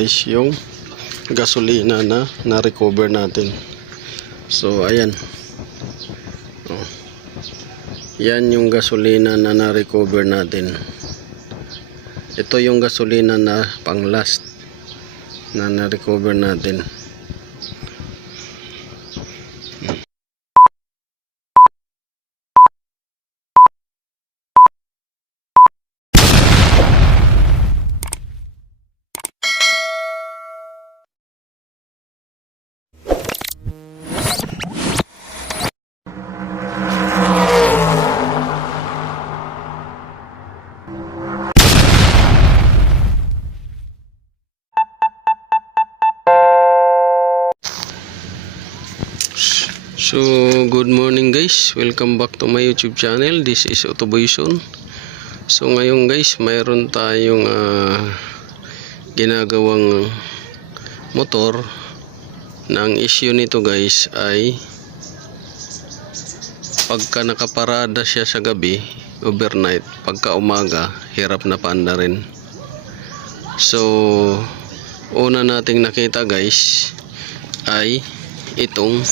Guys, yung gasolina na na-recover natin. So ayan, oh, yan yung gasolina na na-recover natin. Ito yung gasolina na pang last na na-recover natin. So, good morning guys. Welcome back to my YouTube channel. This is Autoboyson. So, ngayon guys, mayroon tayong ginagawang motor. Na ang issue nito guys ay pagka nakaparada siya sa gabi, overnight, pagka umaga, hirap na paanda rin. So, una nating nakita guys ay itong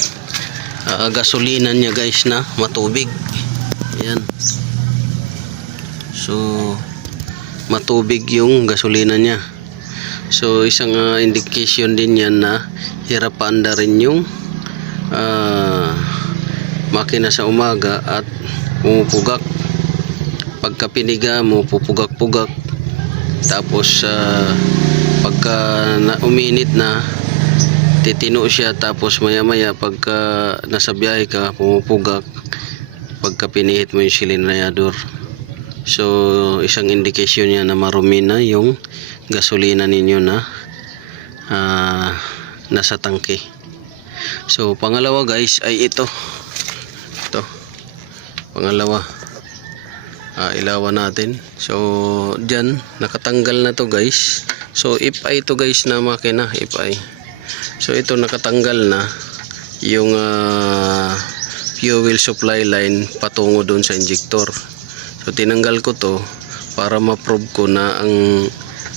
gasolina niya guys na matubig. Ayan. So matubig yung gasolina niya. So isang indication din yan na hirap paanda rin yung makina sa umaga at pumupugak. Pagka piniga mo, pupugak-pugak. Tapos pagka uminit na, titino siya, tapos maya maya pagka nasa biyahe ka, pumupugak pagka pinihit mo yung silindrayador. So isang indication niya na marumi na yung gasolina ninyo na nasa tangke. So pangalawa guys ay ito pangalawa, ilawan natin. So dyan nakatanggal na to guys. So if ay ito guys na makina, if ay, so ito nakatanggal na yung fuel supply line patungo doon sa injector. So tinanggal ko to para ma-prove ko na ang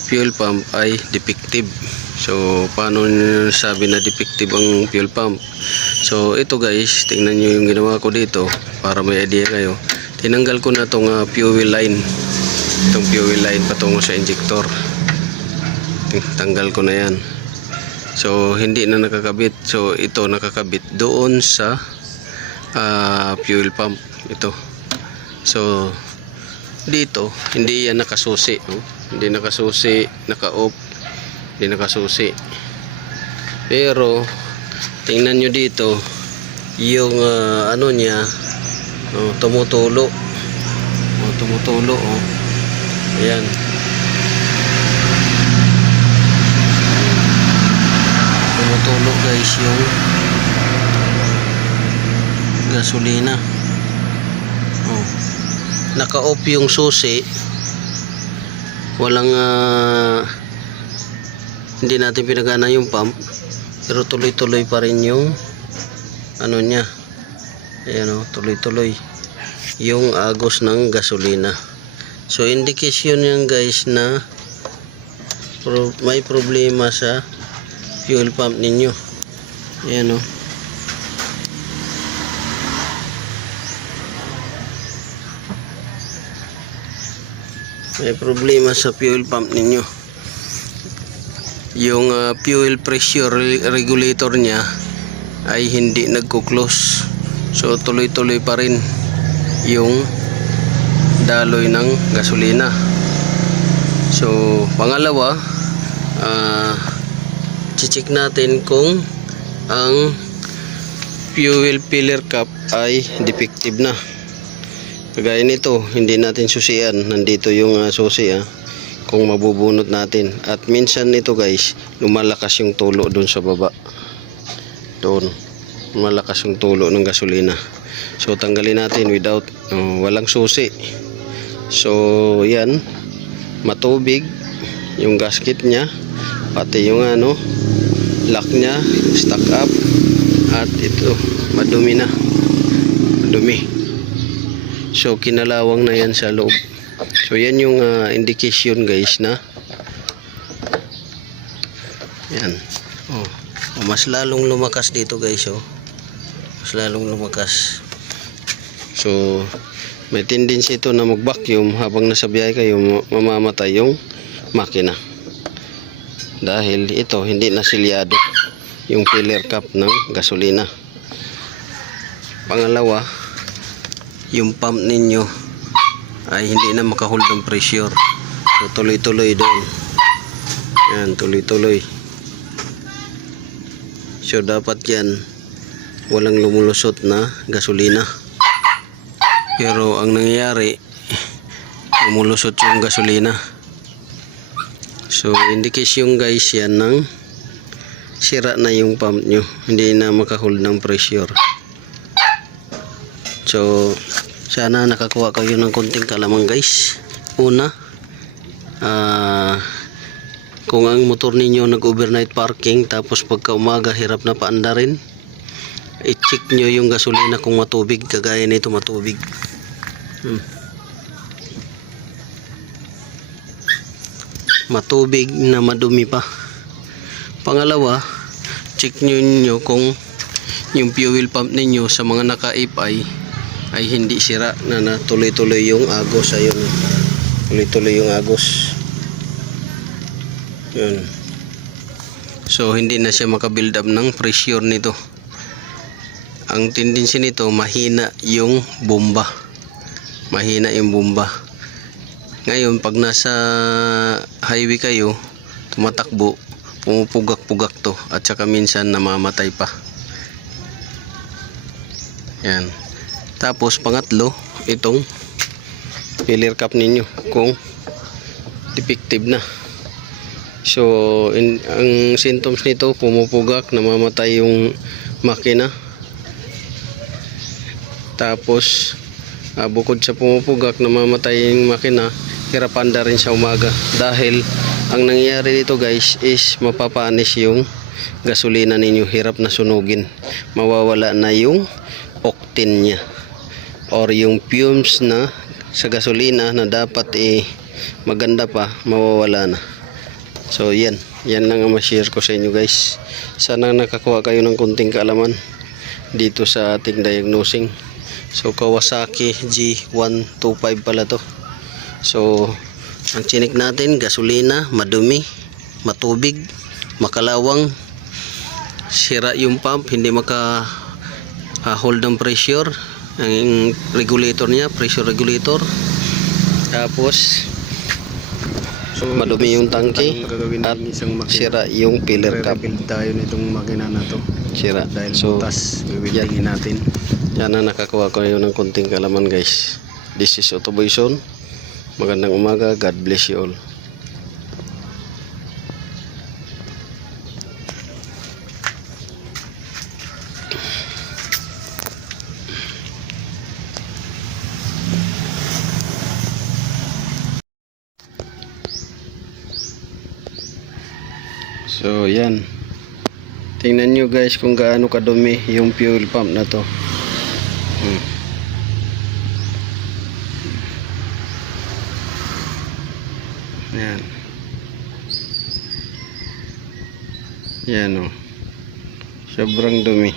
fuel pump ay defective. So paano sabi na defective ang fuel pump? So ito guys, tingnan nyo yung ginawa ko dito para may idea kayo. Tinanggal ko na tong fuel line, itong fuel line patungo sa injector. Tanggal ko na yan. So hindi na nakakabit. So ito nakakabit doon sa fuel pump ito. So dito hindi yan nakasusi, hindi nakasusi, naka-off, hindi nakasusi. Pero tingnan nyo dito yung ano niya, tumutulo. Tumutulo. Ayan. Tumutulo guys yung gasolina. Naka-off yung susi. Walang hindi natin pinagana yung pump, pero tuloy-tuloy pa rin yung ano niya. Ayan, tuloy-tuloy yung agos ng gasolina. So indication yan guys na may problema sa fuel pump ninyo. Ayan, may problema sa fuel pump ninyo. Yung fuel pressure regulator niya ay hindi nagko-close. So tuloy-tuloy pa rin yung daloy ng gasolina. So pangalawa, check natin kung ang fuel filler cap ay defective na. Kagaya nito, hindi natin susian. Nandito yung susi kung mabubunot natin. At minsan nito guys, lumalakas yung tulo doon sa baba. Doon, lumalakas yung tulo ng gasolina. So tanggalin natin without walang susi. So yan, matubig yung gasket nya, pati yung lock nya stuck up, at ito madumi na, madumi. So kinalawang na yan sa loob. So yan yung indication guys na Yan. Oh. Oh, mas lalong lumakas dito guys, oh. Mas lalong lumakas. So, may tendency ito na mag-vacuum habang nasa biyahe kayo, mamamatay yung makina. Dahil ito, hindi na silyado yung filler cap ng gasolina. Pangalawa, yung pump ninyo ay hindi na makahold ng pressure. So, tuloy-tuloy doon. Yan, tuloy-tuloy. So, dapat yan, walang lumulusot na gasolina. Pero, ang nangyayari, lumulusot yung gasolina. So, indication guys yan ng sira na yung pump nyo. Hindi na makahold ng pressure. So, sana nakakuha kayo ng konting kalamang guys. Una, kung ang motor ninyo nag-overnight parking tapos pagka umaga hirap na paandarin, i-check nyo yung gasolina kung matubig, kagaya nito matubig. Matubig na madumi pa. Pangalawa, check nyo kung yung fuel pump ninyo sa mga naka-ip ay hindi sira na tuloy-tuloy yung agos. Ayun, tuloy-tuloy yung agos. Yun. So hindi na siya maka-build up ng pressure nito. Ang tendency nito, mahina yung bomba. Mahina yung bomba. Ngayon, pag nasa highway kayo, tumatakbo, pumupugak-pugak to, at saka minsan namamatay pa. Yan. Tapos pangatlo, itong filler cap ninyo kung defective na. So, ang symptoms nito, pumupugak, namamatay yung makina. Tapos, bukod sa pumupugak, namamatay yung makina, hirapanda rin sa umaga. Dahil, ang nangyayari dito guys is mapapanis yung gasolina ninyo. Hirap na sunugin. Mawawala na yung octane nya. Or yung fumes na sa gasolina na dapat maganda pa, mawawala na. So yan lang ang ma-share ko sa inyo guys. Sana nakakuha kayo ng konting kaalaman dito sa ating diagnosing. So Kawasaki G125 pala to. So ang chinik natin, gasolina, madumi, matubig, makalawang, sira yung pump, hindi maka hold ng pressure, ang regulator niya, pressure regulator. Tapos so, madumi yung tangke at sira yung filler cap. Build tayo nitong makina na to. Sira. Dahil So, butas, bibildingin natin. yan na nakakuha ko ng konting kalaman guys. This is Autoboyson. Magandang umaga. God bless you all. So yan, tingnan nyo guys kung gaano kadumi yung fuel pump na to. Yan. Yan o, sobrang dumi.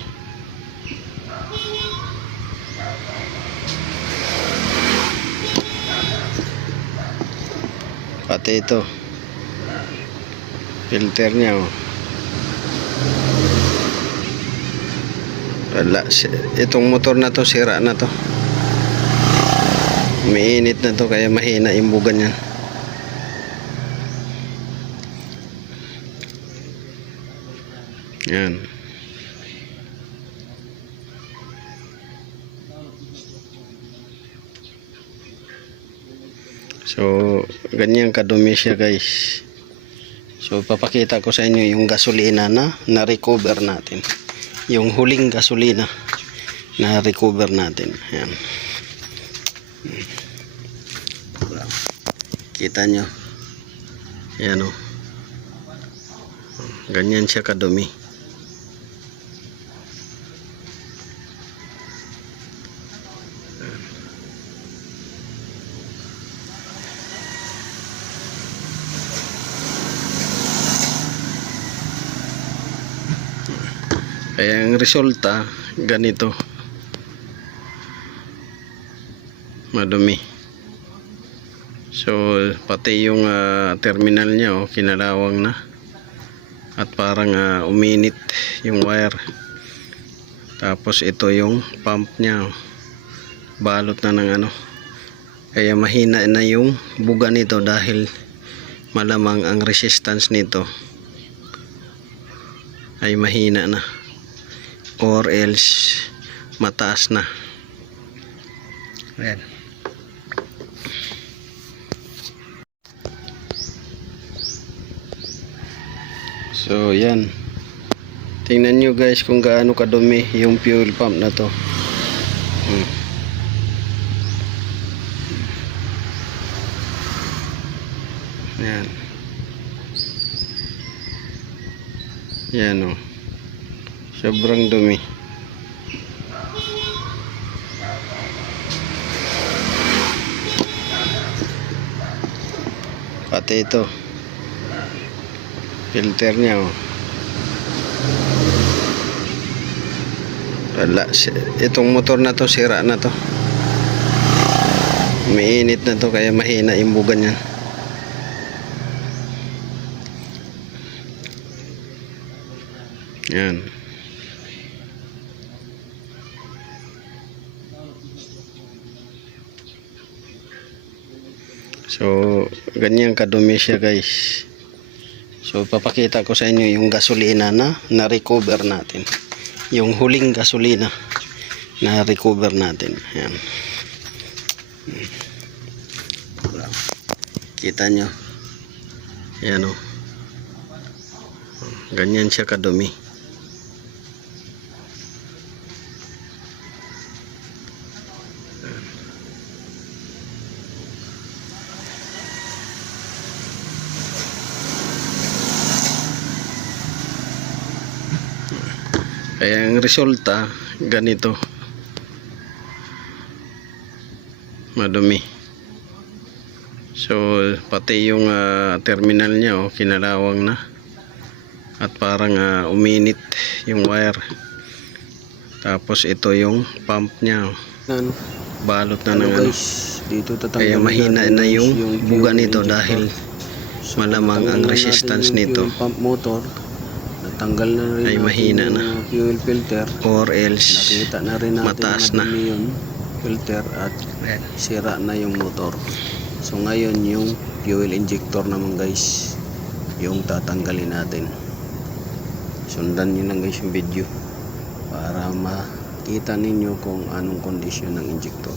Pati ito, filter niya oh. Wala, itong motor na to sira na to. Umiinit na to kaya mahina yung bugan niyan. Yan. So ganyan kadumi siya guys. So papakita ko sa inyo yung gasolina na na-recover natin. Yung huling gasolina na recover natin. Ayan. Kita nyo. Ayan o. Ganyan siya kadumi. Kaya ang resulta ganito, madumi. So pati yung terminal niya kinalawang na at parang uminit yung wire. Tapos ito yung pump niya, balot na ng ano. Kaya mahina na yung buga nito dahil malamang ang resistance nito ay mahina na or else mataas na. Ayan. So yan, tingnan nyo guys kung gaano kadumi yung fuel pump na to. Yan. Yan o. Sobrang dumi. Pati ito. Filter niya o. Wala. Itong motor na to sira na to. Mainit na to kaya mahina yung buga niyan. Yan. So, ganyan kadumi siya guys. So, papakita ko sa inyo yung gasolina na na-recover natin. Yung huling gasolina na recover natin. Yan. Kita nyo. Yan o. Ganyan siya kadumi. Kaya ang resulta ganito, madumi. So pati yung terminal niya kinalawang na at parang uminit yung wire. Tapos ito yung pump niya, balot na ng ano. Kaya mahina na yung buga nito dahil malamang ang resistance nito pump motor, natanggal na rin ay mahina na fuel filter or else nakita na rin natin mataas na yung filter at sira na yung motor. So ngayon yung fuel injector naman guys yung tatanggalin natin. Sundan nyo lang guys yung video para makita ninyo kung anong kondisyon ng injector.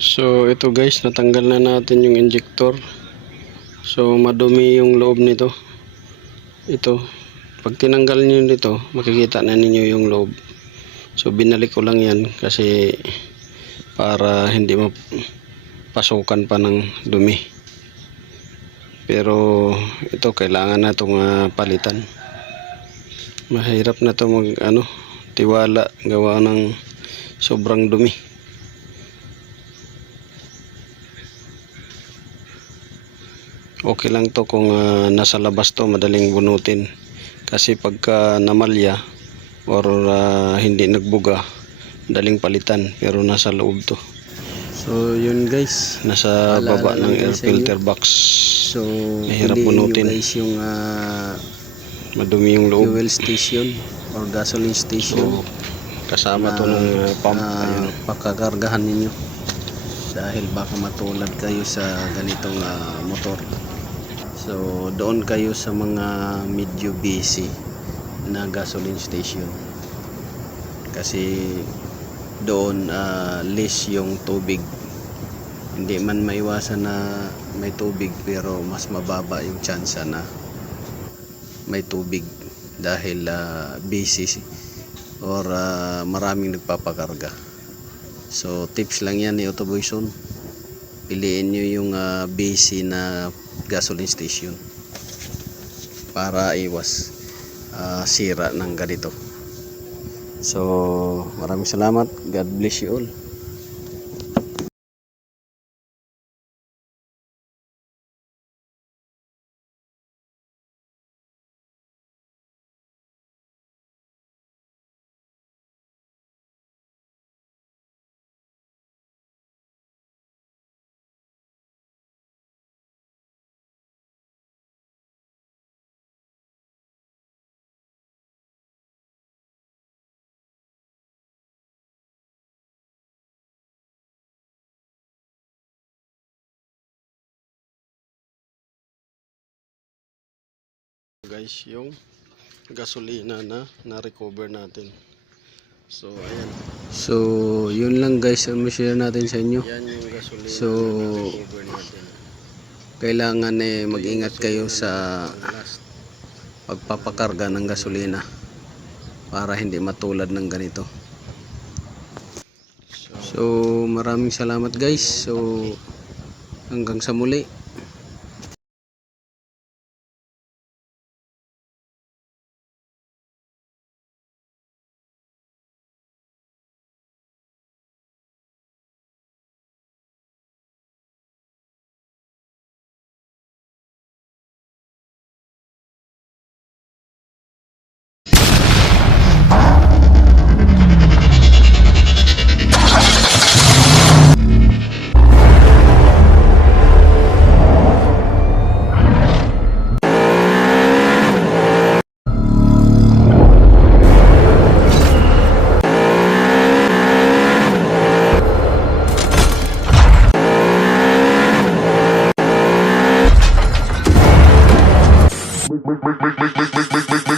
So ito guys, natanggal na natin yung injector. So madumi yung loob nito. Ito, pag tinanggal niyo dito, makikita na ninyo yung loob. So binalik ko lang yan kasi para hindi mapasukan pa ng dumi. Pero ito kailangan na itong palitan. Mahirap na ito tiwala gawa ng sobrang dumi. Okay lang to kung nasa labas to, madaling bunutin. Kasi pagka namalya or hindi nagbuga, madaling palitan. Pero nasa loob to. So yun guys, Nasa baba paalala ng lang air guys sa filter inyo. box. So Mahirap piliin nyo bunutin. guys yung Madumi yung loob. fuel station or gasoline station So, kasama to ng pump. Ayan. pagkakargahan ninyo, dahil baka matulad kayo sa ganitong motor. So doon kayo sa mga medyo busy na gasoline station, kasi doon less yung tubig. Hindi man maiwasan na may tubig, pero mas mababa yung tsansa na may tubig dahil busy or maraming nagpapakarga. So tips lang yan ni Autoboyson, piliin nyo yung busy na gasoline station para iwas sira ng ganito. So maraming salamat. God bless you all. Guys, yung gasolina na recover natin. So ayan. So yun lang guys ang share natin sa inyo. Yan yung gasolina So na recover natin. kailangan mag-ingat kayo sa Last. pagpapakarga ng gasolina para hindi matulad ng ganito. So maraming salamat guys. So hanggang sa muli. make